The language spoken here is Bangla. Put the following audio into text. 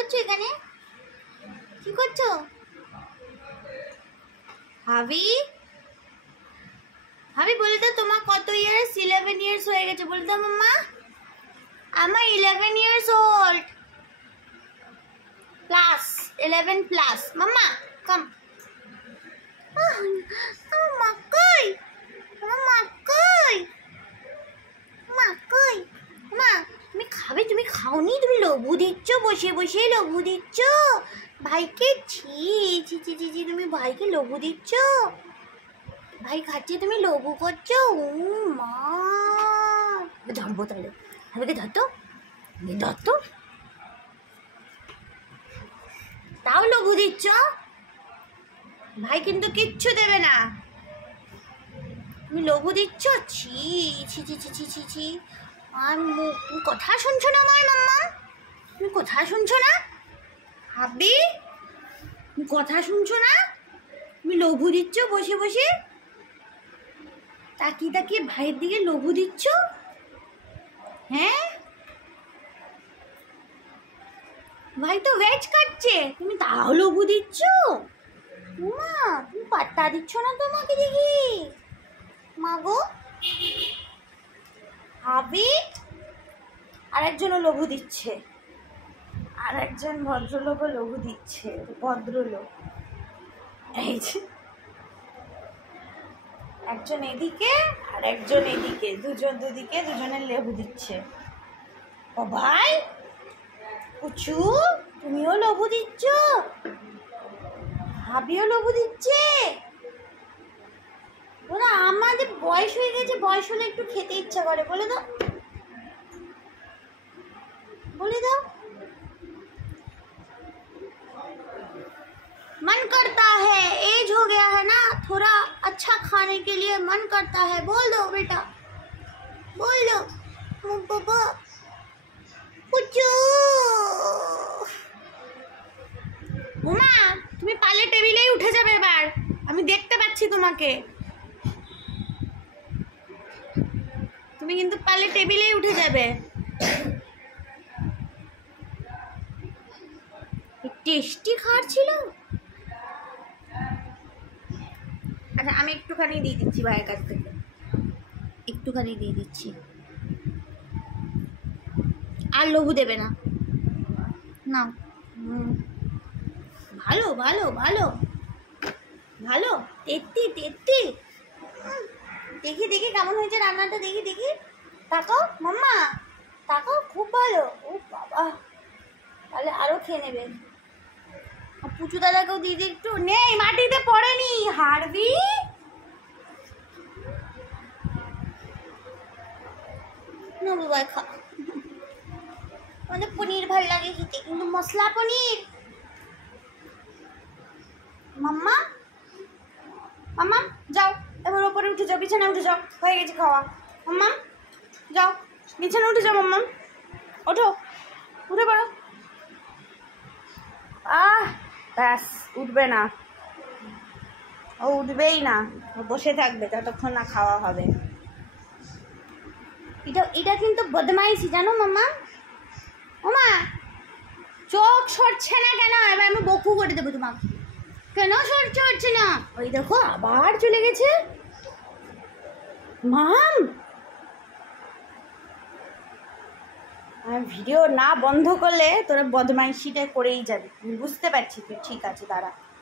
করছো এখানে? কি করছো হাবি? হাবি বলে দাও তোমার কত ইয়ার্স? 11 ইয়ার্স হয়ে গেছে। বলে দাও মাম্মা আমার 11 years old plus 11 plus মাম্মা কাম। মাকই মাকই মাকই মা তুমি খাবে? তুমি খাওনি? তুমি লবু দিচ্ছ বসে বসে, লবু দিচ্ছ ভাইকে? ছি ছি ছি ছি ছি, তুমি ভাইকে লবু দিচ্ছ? ভাই খাচ্ছে তুমি লবু করছো? মা ধরবো তাহলে, ভাবিকে ধরতো, ধরতো, তাও লবু দিচ্ছ? ভাই কিন্তু কিচ্ছু দেবে না, তুমি লবু দিচ্ছ? ছি ছি ছি ছি ছি ছি ছি। আর তুমি কথা শুনছো না আমার মাম্মা? তুমি কথা শুনছো না হাবি? তুমি কথা শুনছো না? তুমি লবু দিচ্ছ বসে বসে, তাকিয়ে তাকিয়ে ভাইয়ের দিকে লবু দিচ্ছ? হ্যাঁ, ভাই তো ভেজ খাচ্ছে, তুমি তাও লবু দিচ্ছ? মা তুমি পাত্তা দিচ্ছ না তোমাকে দেখি। মা গো হাবি আরেকজনও লবু দিচ্ছে, আরেকজন ভদ্রলোকও লবু দিচ্ছে। ভদ্রলোক এই যে একজন এদিকে আর একজন এদিকে, দুজন দুদিকে দুজনের লেবু দিচ্ছে। ও ভাই পুচু তুমিও লবু দিচ্ছ? ভাবিও লবু দিচ্ছে? ওরা আমাদের বয়স হয়ে গেছে, বয়স হলে একটু খেতে ইচ্ছা করে। বলে দাও, বলে দাও। मन करता है, एज हो गया है ना, थोड़ा अच्छा खाने के लिए मन करता है। बोल दो बेटा, बोल दो पापा पुचू। উমা তুমি পালে টেবিলেই উঠে যাবে এবার, আমি দেখতে পাচ্ছি তোমাকে। তুমি কিন্তু পালে টেবিলেই উঠে যাবে। টেস্টি খাবার ছিল। আচ্ছা আমি একটুখানি দিয়ে দিচ্ছি ভাইয়ের কাছ থেকে, একটুখানি দিয়ে দিচ্ছি। আর লবু দেবে না, না। ভালো ভালো ভালো ভালো, তেত্তি তেত্তি। দেখি দেখি কেমন হয়েছে রান্নাটা, দেখি দেখি। তাকাও মাম্মা, তাকাও, খুব ভালো। ও বাবা, তাহলে আরও খেয়ে নেবেন। পুচু দাদাকেও দিদি একটু। নেই, মাটিতে পড়েনি। হারবি নবু ভাই খা। আমাদের পনির ভাল লাগে খেতে, কিন্তু মশলা পনির। মাম্মা মাম্মা যাও এবার ওপরে উঠে যাও, বিছানায় উঠে যাও, হয়ে গেছে খাওয়া। মাম্মা যাও বিছানায় উঠে যাও, মাম্মা ওঠো, উঠে পড়ো। ব্যাস উঠবে না, ও উঠবেই না, ও বসে থাকবে ততক্ষণ না খাওয়া হবে। এটা কিন্তু বদমাইশি জানো মাম্মা। ওমা চোখ সরছে না কেন? এবার আমি বকু করে দেবো তোমাকে। কেন সরছে না? ওই দেখো আবার চলে গেছে। মাম আমি ভিডিও না বন্ধ করলে তোরা বদমাইশিটা করেই যাবি, বুঝতে পারছি তুই। ঠিক আছে দাঁড়া।